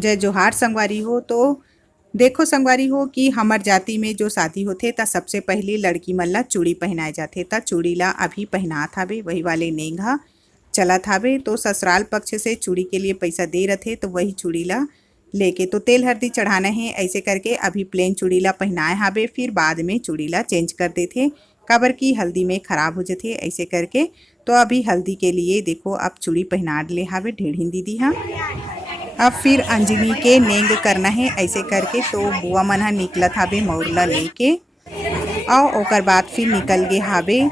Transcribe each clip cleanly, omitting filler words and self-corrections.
जय जोहार संगवारी हो। तो देखो संगवारी हो कि हमर जाति में जो शादी होथे त सबसे पहले लड़की मन ला चूड़ी पहनाए जाथे। त चूड़ी ला अभी पहनात हवे, वही वाले नेंग ह चलत हवे। तो ससुराल पक्ष से चूड़ी के लिए पैसा दे रथे, तो वही चूड़ी ला लेके तो तेल हल्दी चढ़ाना है। ऐसे करके अभी प्लेन चूड़ी ला पहनाए हवे, फिर बाद में चूड़ी ला चेंज कर देथे, काबर की हल्दी में खराब हो जाथे। ऐसे करके तो अभी हल्दी के लिए देखो अब चूड़ी पहना ले हवे ढेढ़िन दीदी हा। अब फिर अंजनी के नेंग करना है। ऐसे करके तो बुआ मन हा निकलत हवे मौरला लेके, और ओकर बाद फिर निकल गे हवे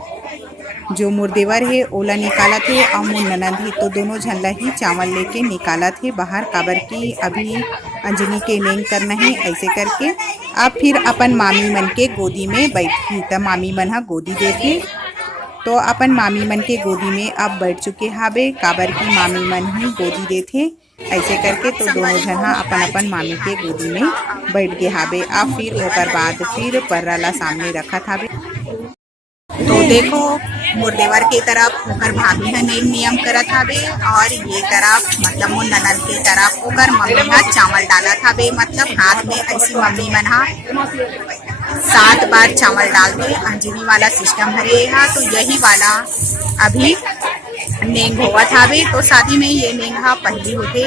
जो मोर देवर है ओला निकालत है और मोर ननद है, तो दोनों झन ला ही चावल लेके निकालत है बाहर, काबर की अभी अंजनी के नेंग करना है। ऐसे करके अब फिर अपन मामी मन के गोदी में बैठी, त मामी मन हा गोदी देथे। तो अपन मामी मन के गोदी में अब बैठ चुके हवे, काबर की मामी मन ही गोदी देथे। ऐसे करके तो दोनों जन हा अपन अपन मामी के गोदी में बैठ गए हवे। अब फिर ओकर बाद फिर पर्रा ला सामने रखत हवे। तो देखो मोर देवर के तरफ ओकर भाभी हा नियम करत हवे, और ये तरफ मतलब मोर ननद के तरफ ओकर मम्मी हा चावल डालत हवे। मतलब हाथ में ऐसी मम्मी मन हा 7 बार चावल डालते। अंजनी वाला सिस्टम हरे हा, तो यही वाला अभी नेंग होवत हवे। तो शादी में ये नेंग हा पहली होते,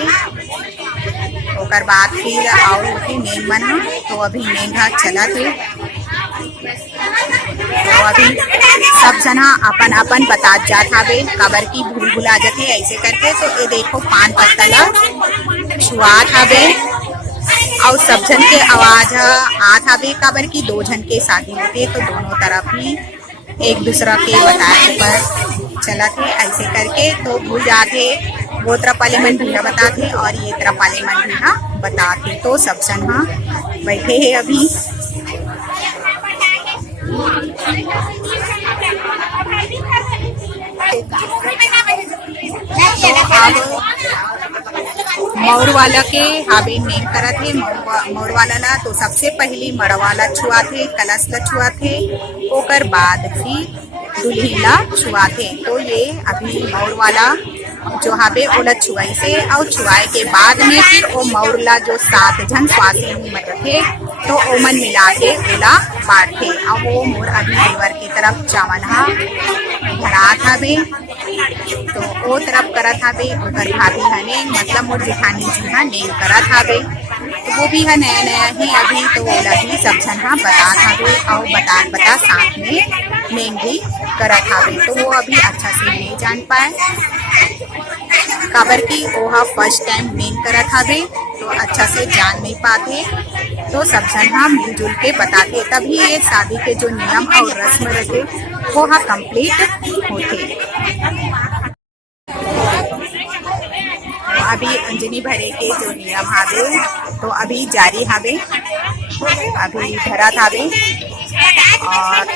ओकर बाद फिर और होते नेंग मन हा। तो अभी नेंग हा चलत है, तो अभी सब जना अपन अपन बतात जात हवे, काबर की भूल भुला जाते। ऐसे करके तो ये देखो पान पत्ता ला छुआत हवे, और सब जन के आवाज आत हवे, काबर की 2 जन के शादी होते, तो दोनों तरफ ही एक दूसरा के बताए पर चलत है। ऐसे करके तो भूल जाते, वो तरफ वाले मन भी बताते और ये तरफ वाले मन भी बताते। तो सब जन हाँ बैठे है अभी। मौर वाला के हावे नेम करत है। मौर वाला ला तो सबसे पहली मड़वाला छुआ थे, कलश ला छुआ थे, ओकर बाद फिर दुल्ही ला छुआ थे। तो ये अभी मौर वाला जो हावे ओला छुआई से, और छुआए के बाद में फिर वो मौर ला जो 7 जन स्वासी रखे, तो ओमन मिला के ओला बांटे। और वो मोर अभी देवर की तरफ चावल हा भरात हवे, तो वो तरफ करत हवे। ओकर भाभी हा नेंग, मतलब मोर जेठानी जी हा नेंग करत हवे। तो वो भी है नया नया ही अभी, तो ओला भी सब जन हा बतात हवे, और बता साथ में नेंग भी करत हवे। तो वो अभी अच्छा से नहीं जान पाए, काबर की ओहा फर्स्ट टाइम नेंग करत हवे, तो अच्छा से जान नहीं पाते। तो सब जन हा मिलजुल के बताते, तभी ये शादी के जो नियम और रस्म रहे वो हा कंप्लीट होते। अभी अंजनी भरे के जो नियम हावे तो अभी जारी हावे, अभी भरत हावे। और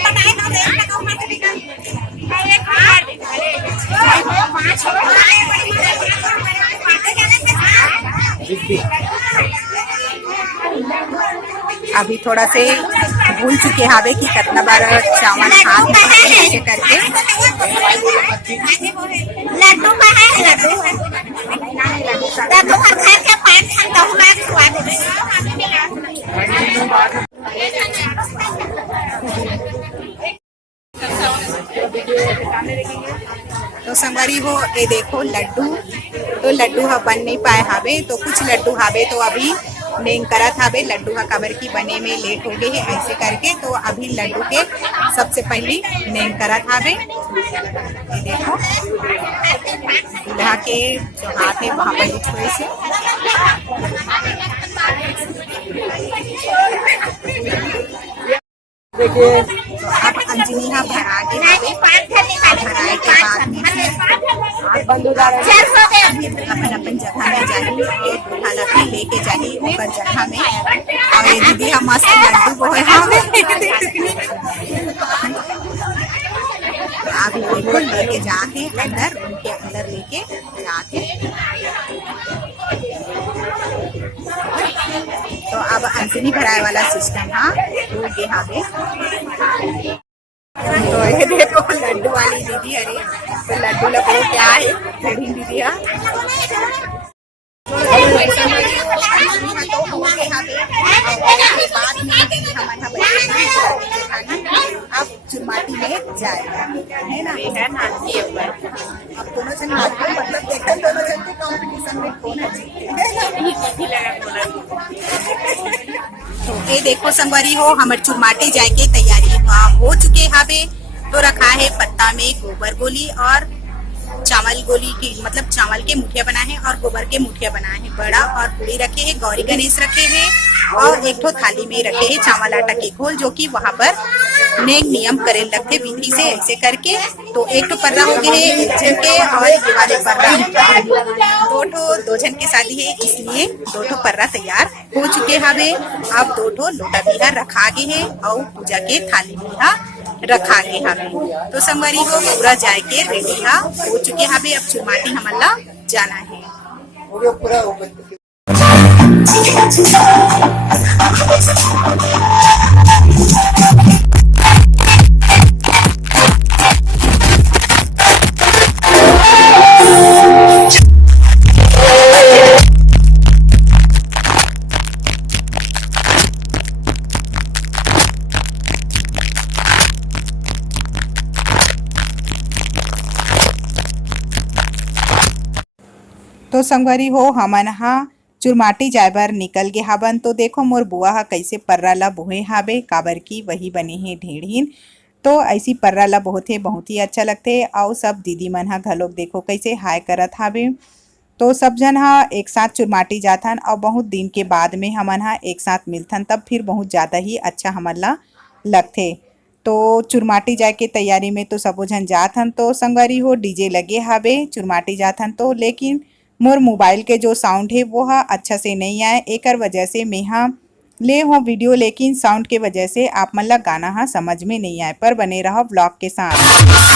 अभी थोड़ा से भूल चुके हावे कि कितना बार चावल हाथ में ऐसे करके लड्डू तो संगवारी हो ये देखो लड्डू, तो लड्डू हा बन नहीं पाए हावे, तो कुछ लड्डू हावे तो अभी नेंग करत हावे। लड्डू हा काबर की बने में लेट हो गए है, ऐसे करके तो अभी लड्डू के सबसे पहले नेंग करत हावे। ये देखो दूल्हा के जो हाथ है वहाँ पर छुए से देखिए। तो अब अंजनी हा भरा के भराए के बाद में अपन अपन जगह में जाही, दूल्हा ला लेके जाही ओकर जगह में। और ये दीदी हा मस्त लड्डू बोए हावे, अभी देखो लेके जाते अंदर, उनके अंदर लेके जाते। तो अब अंजनी भराए वाला सिस्टम हा हो गए हावे। तो ये देखो लड्डू वाली दीदी अरे, तो लड्डू लगो क्या है दीदी हा। हावे और उसके बाद में भी हमन अब चुरमाटी में जाए है ना। अब दोनों जन मतलब देखते दोनों जन के कंपटीशन में कौन है तो ये देखो संगवारी हो हमर चुरमाटे जाए के तैयारी हो चुके हावे। तो रखा है पत्ता में गोबर गोली और चावल गोली की मतलब चावल के मुठिया बना है और गोबर के मुठिया बना है। बड़ा और पूरी रखे हैं, गौरी गणेश रखे हैं और एक ठो थाली में रखे हैं चावल आटा के घोल, जो कि वहाँ पर नेक नियम करे लगते विधि से ऐसे करके। तो एक ठो पर्रा हो गए है एक जन के और ये वाले पर्रा दो जन के शादी है, इसलिए दो ठो पर्रा तैयार हो चुके हावे। अब दो ठो लोटा बिहा रखा गए है और पूजा के थाली बिहा रखा गे हावे। तो संगवारी हो पूरा जाए के रेडी हा हो चुके हावे। अब चुरमाटी हमला जाना है। तो संगवारी हो हमन हा चुरमाटी जाए बर निकल गे हावन। तो देखो मोर बुआ हा कैसे पर्रा ला बोहे हावे, काबर की वही बने हे ढेड़हीन। तो ऐसी पर्रा ला बोहते बहुत ही अच्छा लगते और सब दीदी मन हा घलोक देखो कैसे हाय करत हावे। तो सब जन हा एक साथ चुरमाटी जाथन और बहुत दिन के बाद में हमन हा एक साथ मिलथन, तब फिर बहुत ज़्यादा ही अच्छा हमन ला लगथे। तो चुरमाटी जाए के तैयारी में तो सबो जन जाथन। तो संगवारी हो डीजे लगे हावे चुरमाटी जाथन तो, लेकिन मोर मोबाइल के जो साउंड है वो हा अच्छा से नहीं आए, एकर वजह से मैं हाँ ले हो वीडियो, लेकिन साउंड के वजह से आप मन ला गाना हा समझ में नहीं आए। पर बने रहो व्लॉग के साथ।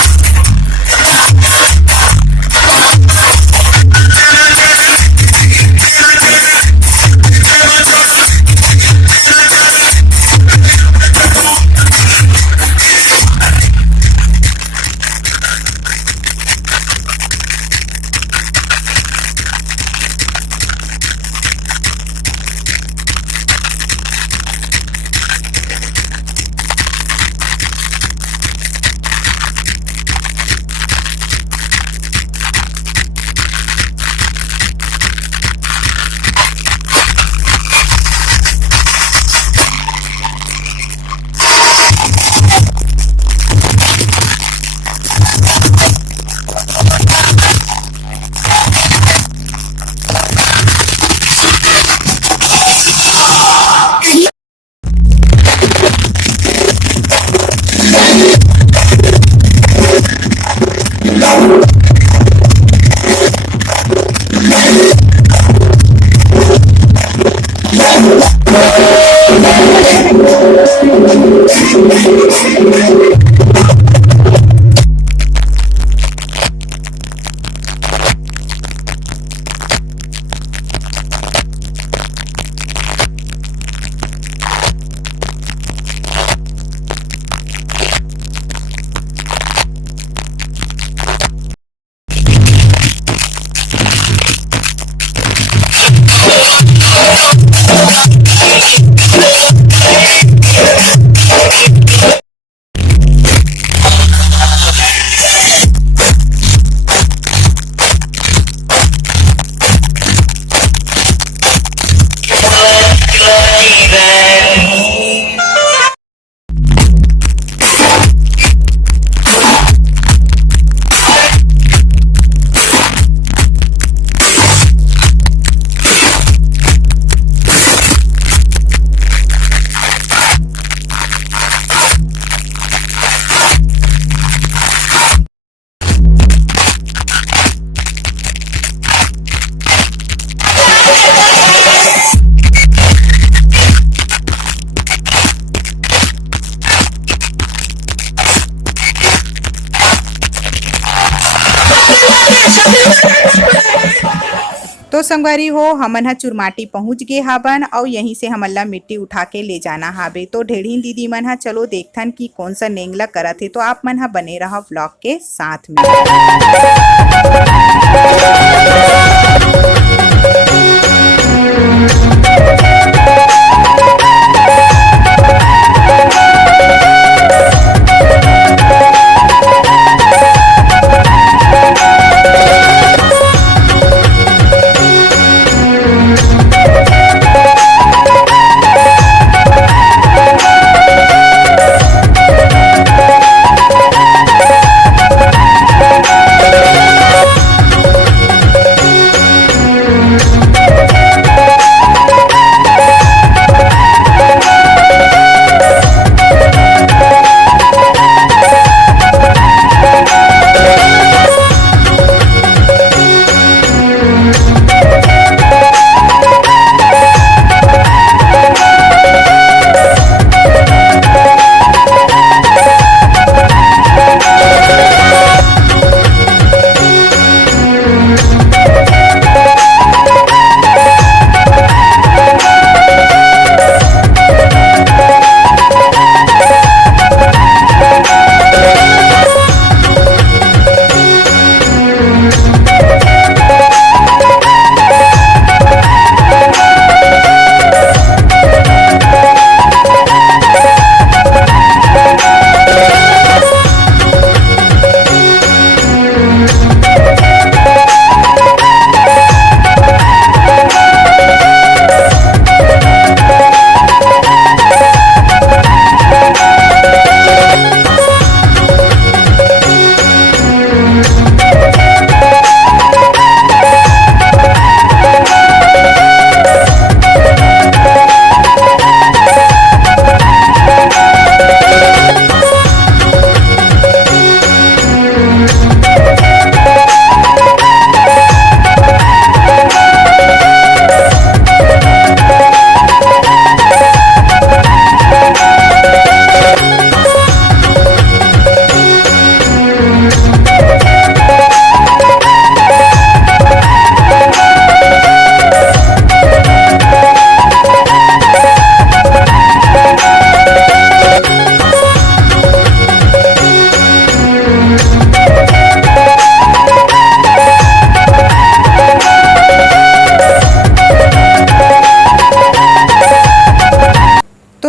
तो संगवारी हो हमन हा चुरमाटी पहुंच गए हावन और यहीं से हमन ला मिट्टी उठा के ले जाना हावे। तो ढेड़ीन दीदी मन हा चलो देखथन कि कौन सा नेंगला करत है। तो आप मन हा बने रहा व्लॉग के साथ में।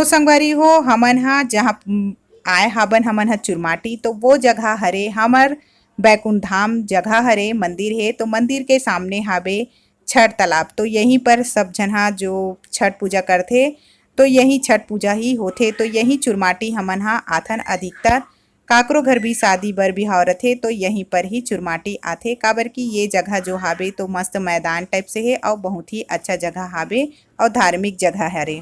तो संगवारी हो हमन हा जहाँ आए हाबन हमन हा चुरमाटी, तो वो जगह हरे हमर बैकुंठ धाम जगह हरे, मंदिर है। तो मंदिर के सामने हाबे छठ तालाब। तो यहीं पर सब झन जो छठ पूजा करथे तो यही छठ पूजा ही होथे। तो यही चुरमाटी हमन हा आथन अधिकतर। काकरो घर भी शादी बर बिहाव रथे तो यहीं पर ही चुरमाटी आथे, काबर की ये जगह जो हाबे तो मस्त मैदान टाइप से है और बहुत ही अच्छा जगह हाबे और धार्मिक जगह हरे।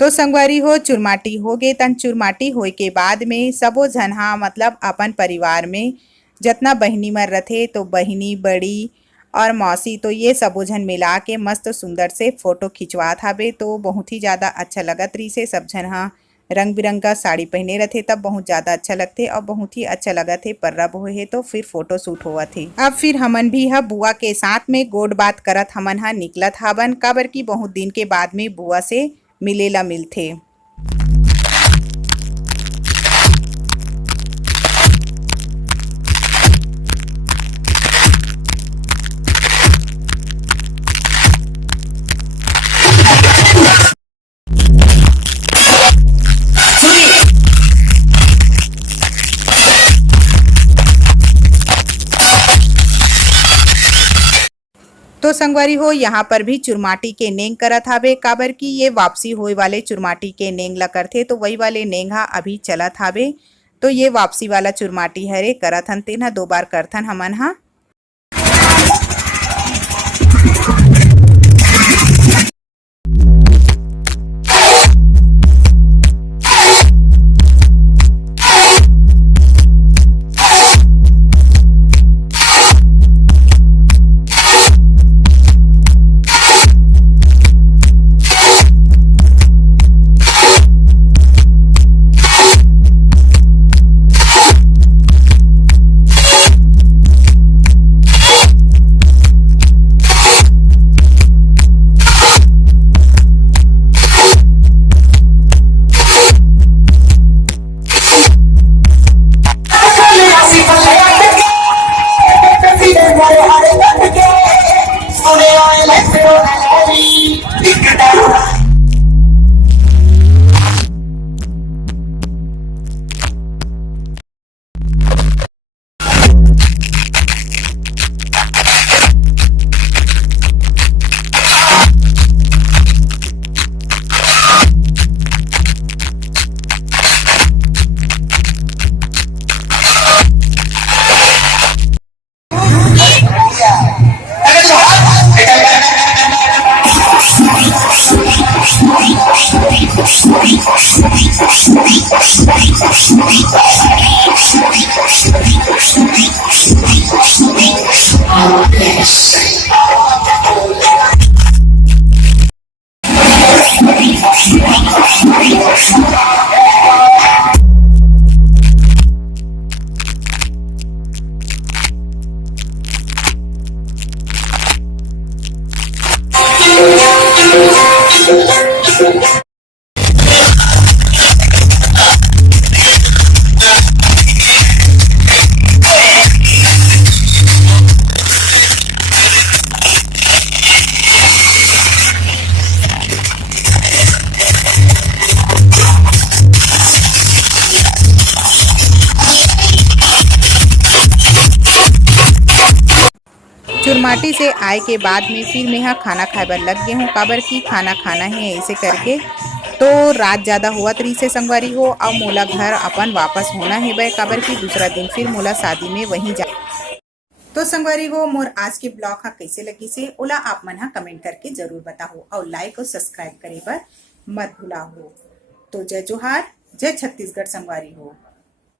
तो संगवारी हो चुरमाटी हो गे, तन चुरमाटी होए के बाद में सबो झन हा मतलब अपन परिवार में जतना बहिनी मन रथे तो बहिनी बड़ी और मौसी, तो ये सबो झन मिला के मस्त सुंदर से फोटो खिंचवात हाबे। तो बहुत ही ज़्यादा अच्छा लगत रही से। सब झन हा रंग बिरंगा साड़ी पहने रथे तब बहुत ज़्यादा अच्छा लगथे और बहुत ही अच्छा लगत है। पर्रब होए है तो फिर फोटो शूट होवत थे। अब फिर हमन भी हा बुआ के साथ में गोड बात करत हमन हा निकलत हाबन, काबर की बहुत दिन के बाद में बुआ से मिलेला मिलथे। तो संगवारी हो यहाँ पर भी चुरमाटी के नेंग करत हाबे, काबर की ये वापसी होए वाले चुरमाटी के नेंग ला करथे। तो वही वाले नेंग हा अभी चलत हाबे। तो ये वापसी वाला चुरमाटी हरे करत हन तेन हा 2 बार करथन हमन हा। चुरमाटी से आए के बाद में फिर मैं यहाँ खाना खाए बर लग गया हूँ, काबर की खाना खाना है ऐसे करके। तो रात ज़्यादा हुआ तरी से संगवारी हो और मोला घर अपन वापस होना है बे, काबर की दूसरा दिन फिर मोला शादी में वहीं जा। तो संगवारी हो मोर आज के ब्लॉग हा कैसे लगी से ओला आप मन हा कमेंट करके जरूर बताओ और लाइक और सब्सक्राइब करे बर मत भूला हो। तो जय जोहार, जय छत्तीसगढ़ संगवारी हो।